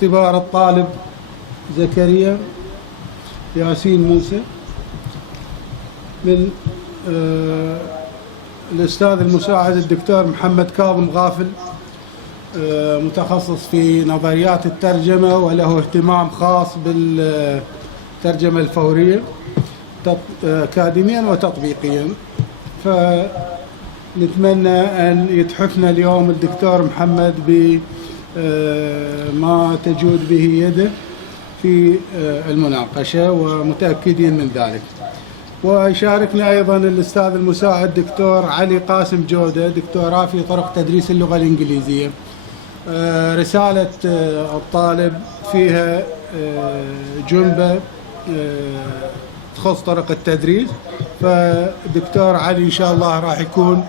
اختبار الطالب زكريا ياسين موسى من الأستاذ المساعد الدكتور محمد كاظم غافل، متخصص في نظريات الترجمة وله اهتمام خاص بالترجمة الفورية أكاديميا وتطبيقيا. فنتمنى أن يتحفنا اليوم الدكتور محمد بما تجود به يده في المناقشة، ومتأكدين من ذلك. ويشاركنا أيضا الأستاذ المساعد دكتور علي قاسم جودة، دكتوراه في طرق تدريس اللغة الإنجليزية. رسالة الطالب فيها جنبة تخص طرق التدريس، فدكتور علي إن شاء الله راح يكون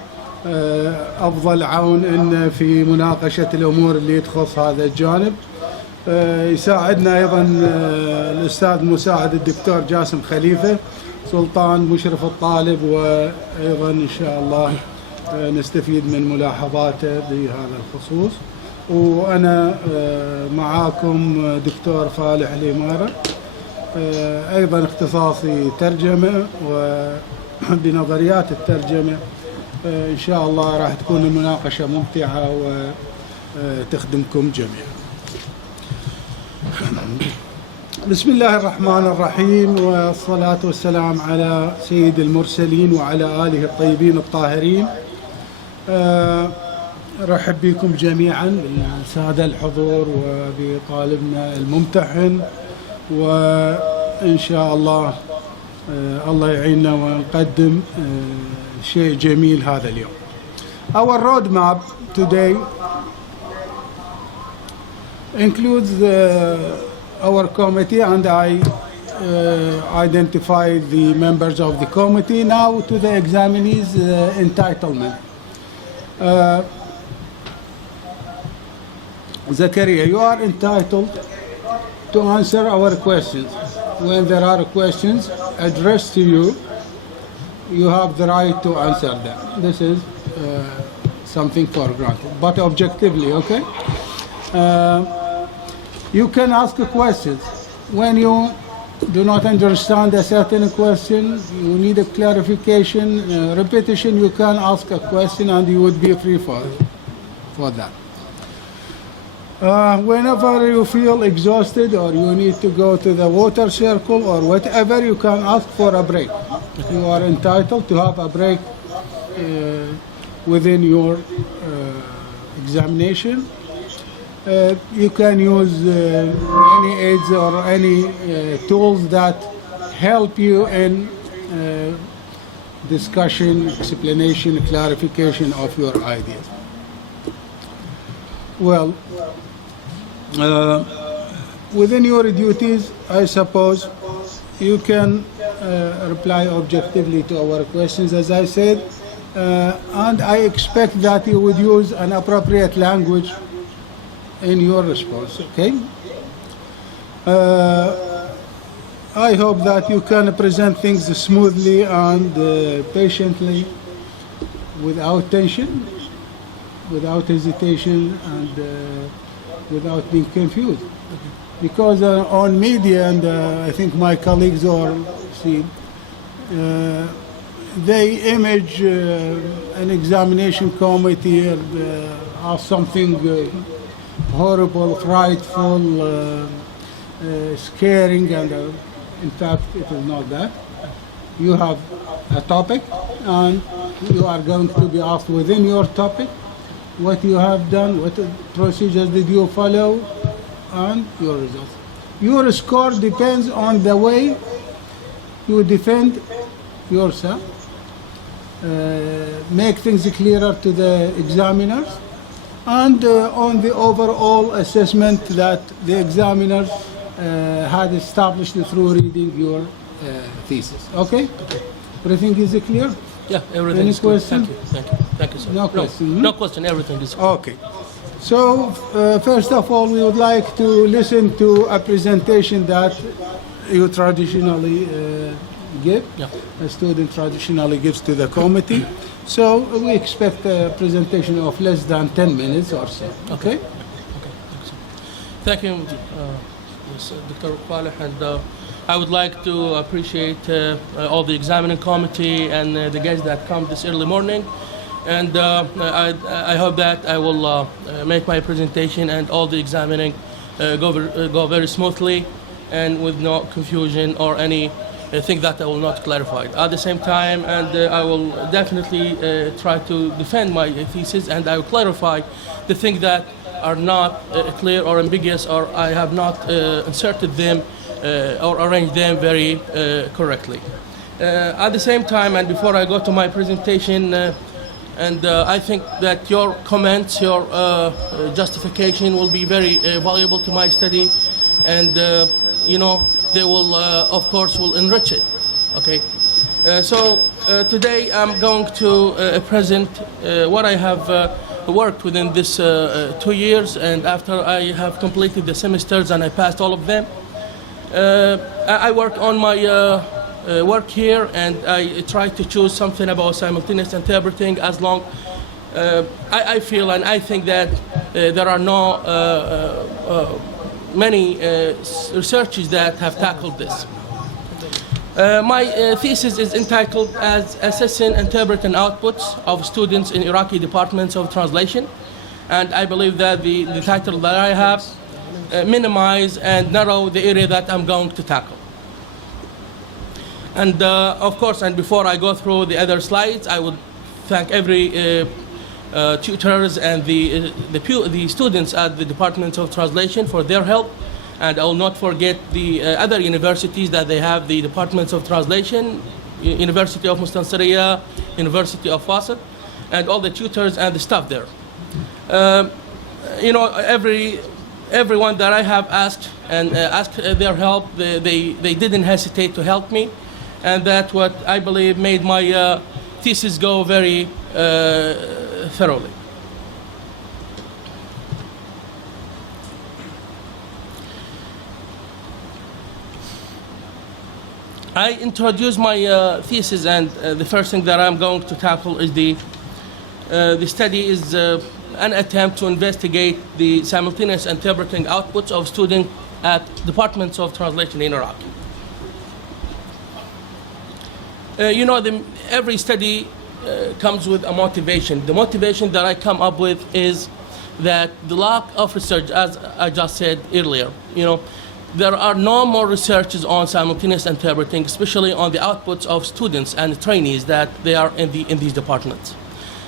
أفضل عون إن في مناقشة الأمور اللي تخص هذا الجانب. يساعدنا أيضا الأستاذ المساعد الدكتور جاسم خليفة سلطان مشرف الطالب، وأيضا إن شاء الله نستفيد من ملاحظاته بهذا الخصوص. وأنا معاكم دكتور فالح الإمارة، أيضا اختصاصي ترجمة وبنظريات الترجمة. إن شاء الله راح تكون المناقشة ممتعة وتخدمكم جميعا. بسم الله الرحمن الرحيم، والصلاة والسلام على سيد المرسلين وعلى آله الطيبين الطاهرين. رحب بكم جميعا بالسادة الحضور وبطالبنا الممتحن، وإن شاء الله الله يعيننا ونقدم شيء جميل هذا اليوم. Our roadmap today includes our committee, and I identify the members of the committee. Now to the examinees' entitlement. Zakaria, you are entitled to answer our questions. When there are questions addressed to you, you have the right to answer them. This is something for granted, but objectively, okay? You can ask questions. When you do not understand a certain question, you need a clarification, repetition, you can ask a question and you would be free for that. Whenever you feel exhausted or you need to go to the water circle or whatever, you can ask for a break. You are entitled to have a break within your examination. You can use any aids or any tools that help you in discussion, explanation, clarification of your ideas. Well, within your duties, I suppose you can reply objectively to our questions, as I said, and I expect that you would use an appropriate language in your response, okay? I hope that you can present things smoothly and patiently, without tension, without hesitation, and without being confused. Because on media, and I think my colleagues all see, they image an examination committee as something horrible, frightful, scaring, and in fact it is not that. You have a topic and you are going to be asked within your topic what you have done, what procedures did you follow, and your results. Your score depends on the way you defend yourself, make things clearer to the examiners, and on the overall assessment that the examiners had established through reading your thesis. Okay? Everything is clear? Yeah, everything Any is good. question? Thank you, sir. No question. No question, everything is good. Okay. So, first of all, we would like to listen to a presentation that you traditionally give, a student traditionally gives to the committee. So, we expect a presentation of less than 10 minutes or so. Okay? Thank you, Dr. Faleh, and I would like to appreciate all the examining committee and the guests that come this early morning. And I hope that I will make my presentation and all the examining go very smoothly and with no confusion or anything that I will not clarify. At the same time, and I will definitely try to defend my thesis, and I will clarify the things that are not clear or ambiguous, or I have not inserted them or arranged them very correctly. At the same time, and before I go to my presentation, and I think that your comments, your justification will be very valuable to my study, and you know, they will, of course, will enrich it. Okay. So today I'm going to present what I have worked within this 2 years, and after I have completed the semesters and I passed all of them. I work on my work here, and I try to choose something about simultaneous interpreting as long I feel and I think that there are no many researchers that have tackled this. My thesis is entitled as Assessing Interpreting Outputs of Students in Iraqi Departments of Translation, and I believe that the title that I have minimize and narrow the area that I'm going to tackle. And of course, and before I go through the other slides, I would thank every tutors and the students at the Department of Translation for their help. And I will not forget the other universities that they have the Departments of Translation, University of Mustansiriya, University of Fصل, and all the tutors and the staff there. You know, everyone that I have asked and asked their help, they didn't hesitate to help me, and that's what I believe made my thesis go very thoroughly. I introduce my thesis, and the first thing that I'm going to tackle is the study is an attempt to investigate the simultaneous interpreting outputs of students at departments of translation in Iraq. You know, every study comes with a motivation. The motivation that I come up with is that the lack of research, as I just said earlier, you know, there are no more researches on simultaneous interpreting, especially on the outputs of students and trainees that they are in these departments.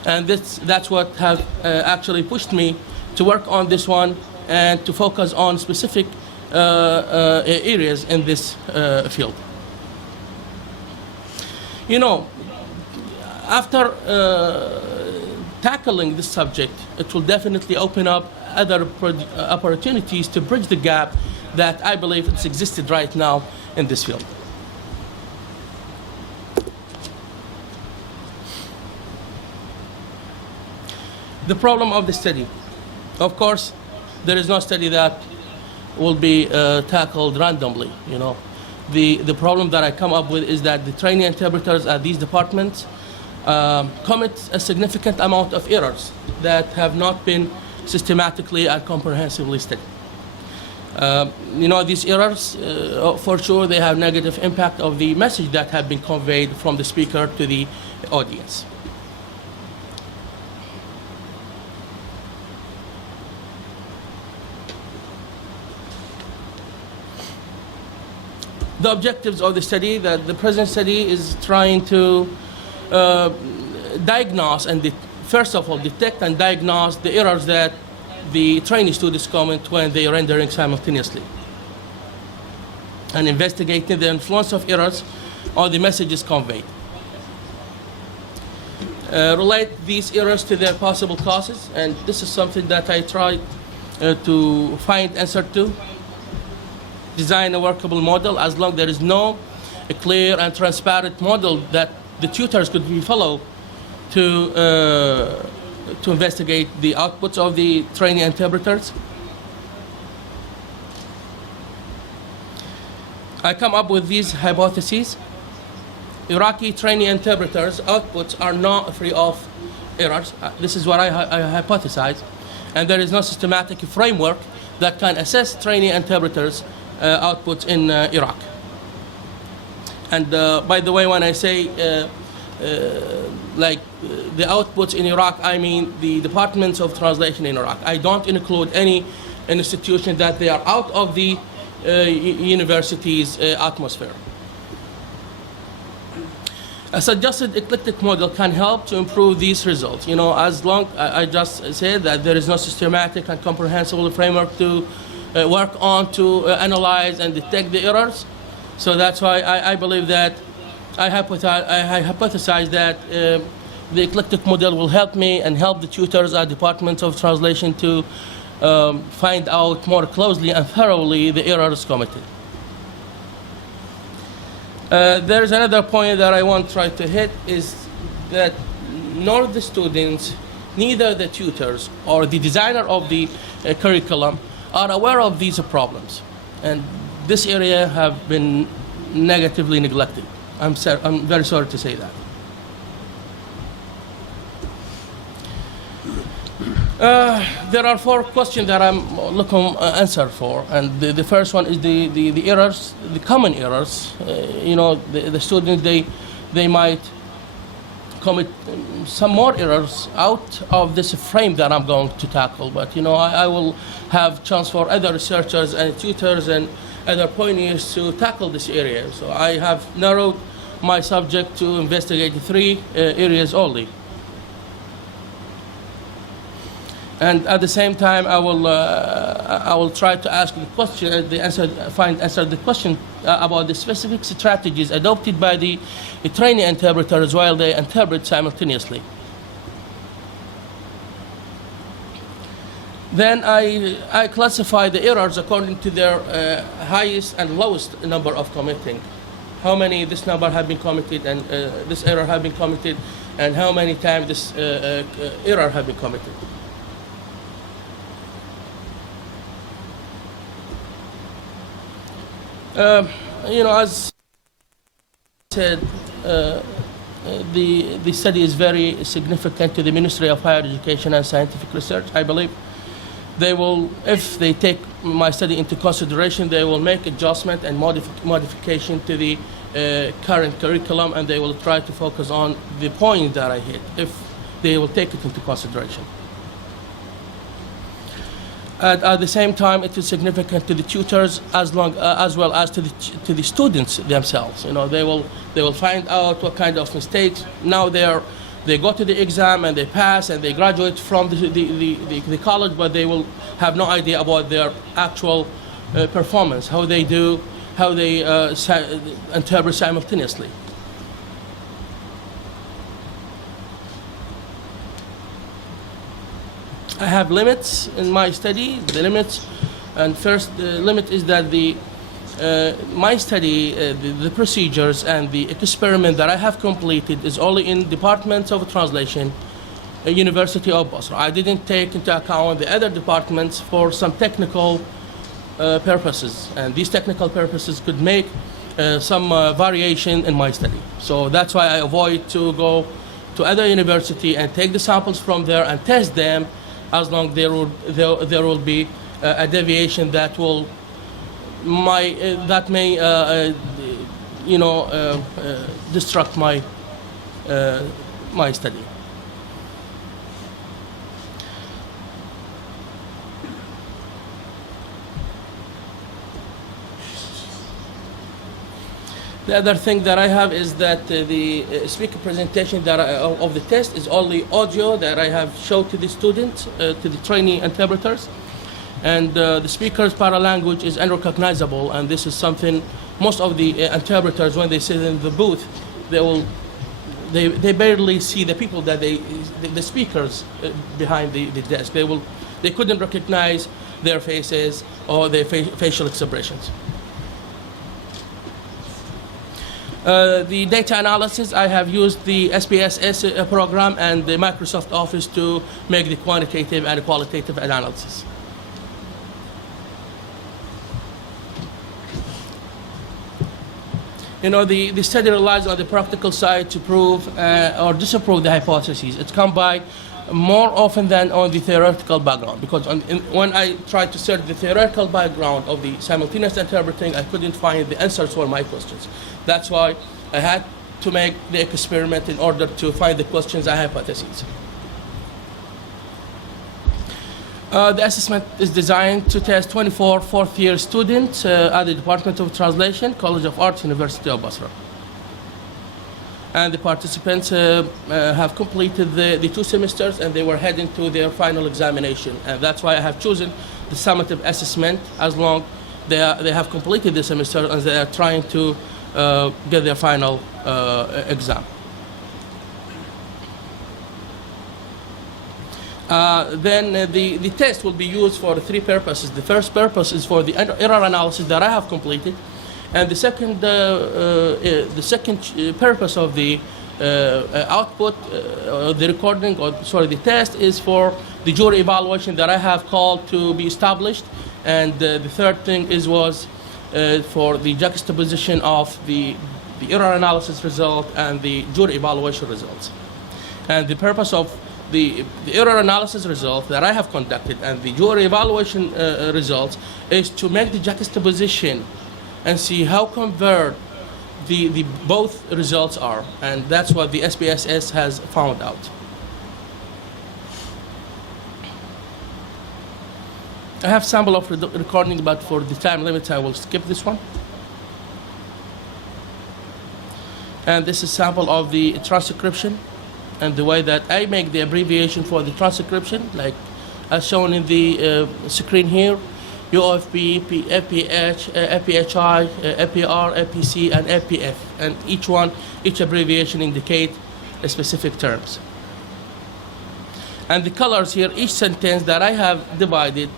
And that's what have actually pushed me to work on this one and to focus on specific areas in this field. You know, after tackling this subject, it will definitely open up other opportunities to bridge the gap that I believe it's existed right now in this field. The problem of the study. Of course, there is no study that will be tackled randomly, you know. The problem that I come up with is that the trainee interpreters at these departments commit a significant amount of errors that have not been systematically and comprehensively studied. You know, these errors, for sure, they have negative impact of the message that have been conveyed from the speaker to the audience. The objectives of the study, that the present study is trying to diagnose and first of all detect and diagnose the errors that the trainee students comment when they are rendering simultaneously, and investigating the influence of errors on the messages conveyed. Relate these errors to their possible causes, and this is something that I tried to find answer to. Design a workable model as long there is no a clear and transparent model that the tutors could be follow to investigate the outputs of the trainee interpreters. I come up with these hypotheses. Iraqi trainee interpreters' outputs are not free of errors. This is what I hypothesize. And there is no systematic framework that can assess trainee interpreters' outputs in Iraq. And by the way, when I say the outputs in Iraq, I mean the departments of translation in Iraq. I don't include any institution that they are out of the university's atmosphere. A suggested eclectic model can help to improve these results. You know, as long I just said that there is no systematic and comprehensible framework to work on to analyze and detect the errors. So that's why I believe that I hypothesize that the eclectic model will help me and help the tutors at departments of translation to find out more closely and thoroughly the errors committed. There's another point that I want to try to hit is that nor the students, neither the tutors or the designer of the curriculum are aware of these problems. And this area have been negatively neglected. I'm very sorry to say that. There are 4 questions that I'm looking answer for, and the first one is the errors, the common errors. You know, the students they might commit some more errors out of this frame that I'm going to tackle. But you know, I will have chance for other researchers and tutors and other pioneers to tackle this area. So I have narrowed my subject to investigate 3 areas only. And at the same time, I will try to ask the question, answer the question about the specific strategies adopted by the trainee interpreters while they interpret simultaneously. Then I classify the errors according to their highest and lowest number of committing. How many this number have been committed and this error have been committed, and how many times this error have been committed. You know, as I said, the study is very significant to the Ministry of Higher Education and Scientific Research. I believe they will, if they take my study into consideration, they will make adjustment and modification to the current curriculum, and they will try to focus on the point that I hit, if they will take it into consideration. At the same time, it is significant to the tutors as well as to the students themselves. You know, they will find out what kind of mistakes. Now they go to the exam and they pass and they graduate from the college, but they will have no idea about their actual performance, how they do, how they interpret simultaneously. I have limits in my study. The limits, and first the limit is that my study, the procedures and the experiment that I have completed is only in departments of translation, University of Basra. I didn't take into account the other departments for some technical purposes, and these technical purposes could make some variation in my study. So that's why I avoid to go to other university and take the samples from there and test them, as long as there will be a deviation that will may destruct my my study. The other thing that I have is that the speaker presentation that of the test is only audio that I have showed to the students, to the trainee interpreters, and the speaker's paralanguage is unrecognizable, and this is something most of the interpreters, when they sit in the booth, they barely see the people that the speakers behind the desk. They couldn't recognize their faces or their facial expressions. The data analysis, I have used the SPSS program and the Microsoft Office to make the quantitative and qualitative analysis. You know, the study relies on the practical side to prove or disapprove the hypotheses. It's come by more often than on the theoretical background, because when I tried to search the theoretical background of the simultaneous interpreting, I couldn't find the answers for my questions. That's why I had to make the experiment in order to find the questions and hypotheses. The assessment is designed to test 24 fourth-year students at the Department of Translation, College of Arts, University of Basra. And the participants have completed the 2 semesters, and they were heading to their final examination. And that's why I have chosen the summative assessment, as long they have completed the semester and they are trying to get their final exam. Then the test will be used for 3 purposes. The first purpose is for the error analysis that I have completed, and the second purpose of the output, the recording, or sorry, the test is for the jury evaluation that I have called to be established, and the third thing was for the juxtaposition of the error analysis result and the jury evaluation results. And the purpose of the error analysis result that I have conducted and the jury evaluation results is to make the juxtaposition and see how converged the both results are, and that's what the SPSS has found out. I have sample of recording, but for the time limit I will skip this one. And this is sample of the transcription and the way that I make the abbreviation for the transcription, like as shown in the screen here: UFP, FPH, FPHI, FPR, FPC, and FPF. And each abbreviation indicate a specific terms. And the colors here, each sentence that I have divided,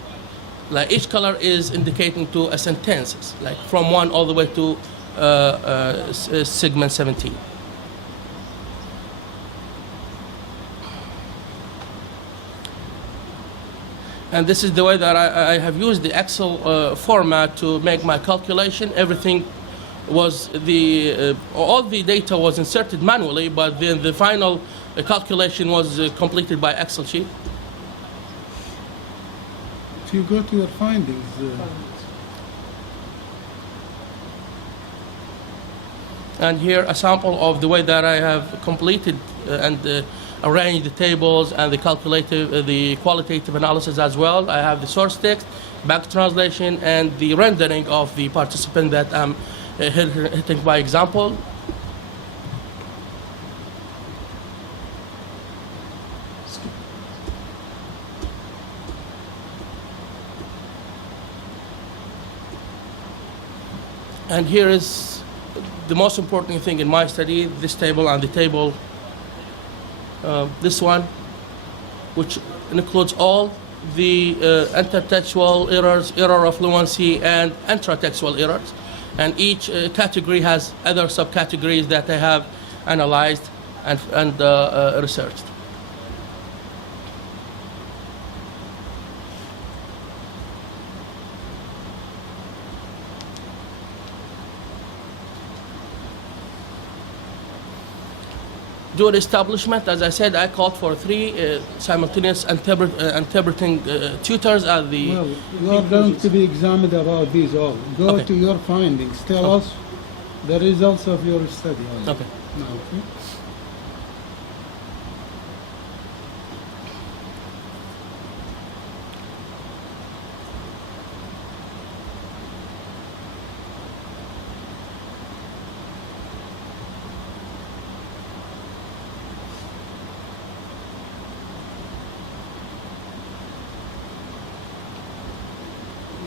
like each color is indicating to a sentence, like from 1 all the way to segment 17. And this is the way that I have used the Excel format to make my calculation. Everything was all the data was inserted manually, but then the final calculation was completed by Excel sheet. If you go to your findings, and here a sample of the way that I have completed and arrange the tables and the qualitative analysis as well. I have the source text, back translation, and the rendering of the participant that I'm hitting by example. And here is the most important thing in my study: this table and the table. This one, which includes all the intertextual errors, error of fluency, and intratextual errors. And each category has other subcategories that I have analyzed and researched. During establishment, as I said, I called for 3 simultaneous interpreting tutors at the... well, you are going to be examined about these all. Go Okay. to your findings. Tell us the results of your study. Okay. No, okay.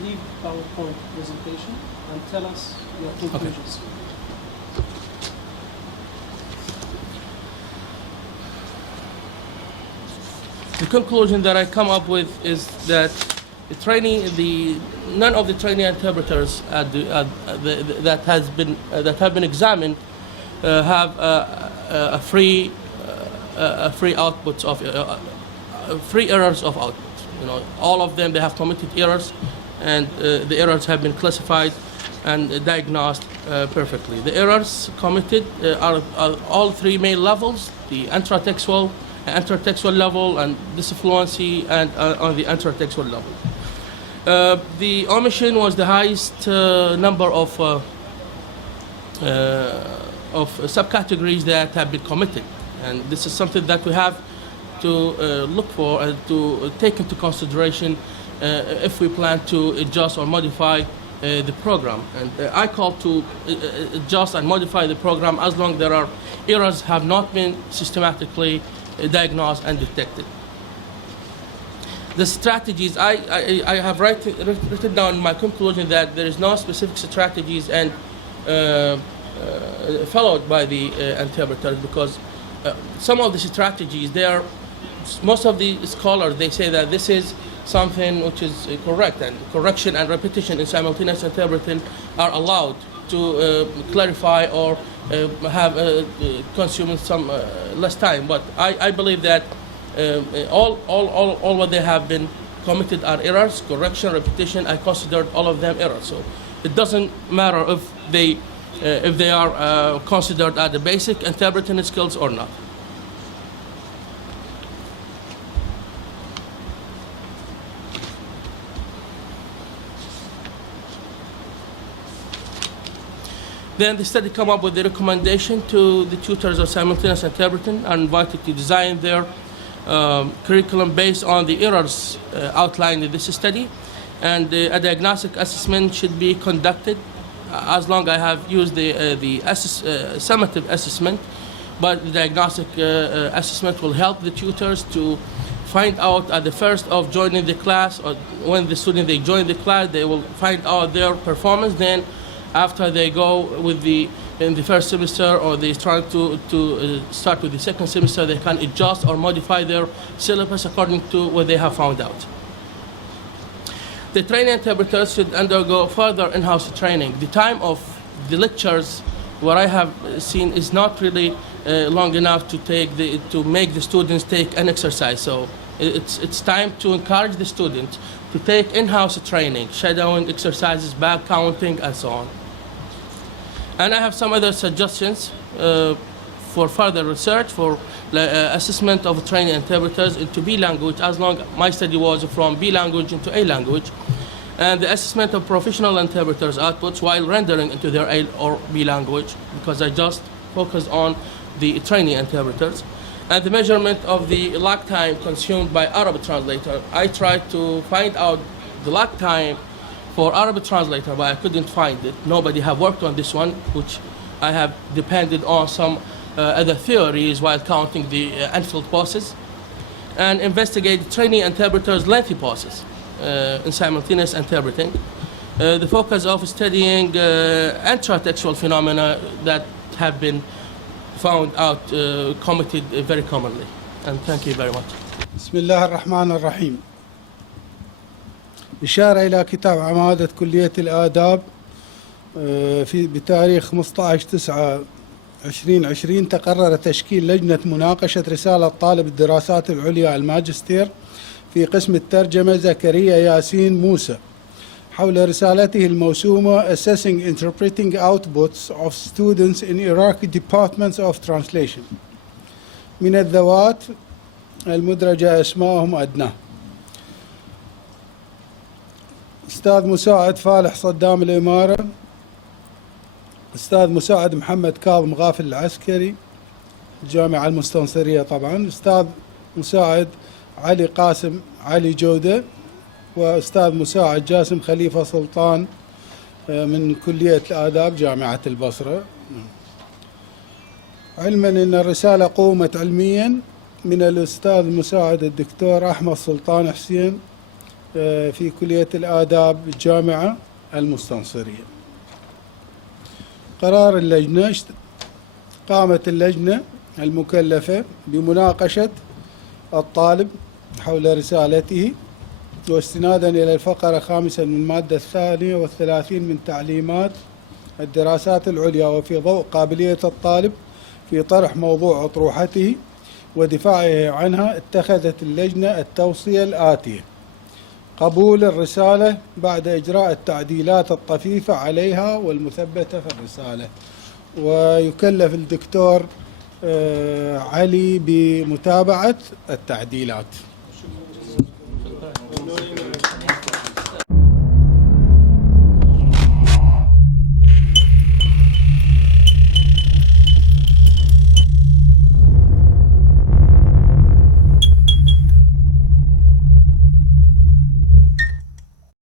Leave PowerPoint presentation and tell us your conclusions. The conclusion that I come up with is that none of the trainee interpreters that have been examined have a free outputs of free errors of output. You know, all of them, they have committed errors, and the errors have been classified and diagnosed perfectly. The errors committed are all 3 main levels: the intratextual intertextual level, and this fluency, and on the intertextual level. The omission was the highest number of subcategories that have been committed, and this is something that we have to look for and to take into consideration if we plan to adjust or modify the program. And I call to adjust and modify the program as long as there are errors have not been systematically diagnosed and detected. The strategies, I have written down in my conclusion that there is no specific strategies and followed by the interpreters, because some of the strategies, most of the scholars, they say that this is something which is correct, and correction and repetition in simultaneous interpreting are allowed to clarify or have consume some less time. But I believe that all what they have been committed are errors. Correction, repetition, I considered all of them errors. So it doesn't matter if they are considered as the basic interpreting skills or not. Then the study come up with the recommendation to the tutors of simultaneous interpreting, are invited to design their curriculum based on the errors outlined in this study, and a diagnostic assessment should be conducted. As long as I have used the summative assessment, but the diagnostic assessment will help the tutors to find out at the first of joining the class, or when the student they join the class, they will find out their performance. Then after they go with in the first semester, or they try to start with the second semester, they can adjust or modify their syllabus according to what they have found out. The trainee interpreters should undergo further in-house training. The time of the lectures, what I have seen, is not really long enough to make the students take an exercise. So it's time to encourage the students to take in-house training, shadowing exercises, back counting, and so on. And I have some other suggestions for further research for assessment of trainee interpreters into B language, as long as my study was from B language into A language, and the assessment of professional interpreters' outputs while rendering into their A or B language, because I just focus on the trainee interpreters, and the measurement of the lag time consumed by Arabic translator. I tried to find out the lag time for Arabic translator, but I couldn't find it. Nobody have worked on this one, which I have depended on some other theories while counting the unfilled pauses, and investigate trainee interpreters' lengthy pauses in simultaneous interpreting. The focus of studying intratextual phenomena that have been found out committed very commonly. And thank you very much. بسم الله الرحمن الرحيم. إشارة إلى كتاب عمادة كلية الآداب بتاريخ 15/9/2020 تقرر تشكيل لجنة مناقشة رسالة طالب الدراسات العليا الماجستير في قسم الترجمة زكريا ياسين موسى حول رسالته الموسومة Assessing Interpreting Outputs of Students in Iraqi Departments of Translation. من الذوات المدرجة اسمائهم أدناه: أستاذ مساعد فالح صدام الإمارة، أستاذ مساعد محمد كاظم غافل العسكري الجامعة المستنصرية طبعا، أستاذ مساعد علي قاسم علي جودة، وأستاذ مساعد جاسم خليفة سلطان من كلية الآداب جامعة البصرة. علما أن الرسالة قومت علميا من الأستاذ مساعد الدكتور أحمد سلطان حسين في كلية الآداب الجامعة المستنصرية. قرار اللجنة: قامت اللجنة المكلفة بمناقشة الطالب حول رسالته، واستنادا إلى الفقرة 5 من المادة 32 من تعليمات الدراسات العليا، وفي ضوء قابلية الطالب في طرح موضوع أطروحته ودفاعه عنها، اتخذت اللجنة التوصية الآتية: قبول الرسالة بعد إجراء التعديلات الطفيفة عليها والمثبتة في الرسالة. ويكلف الدكتور علي بمتابعة التعديلات.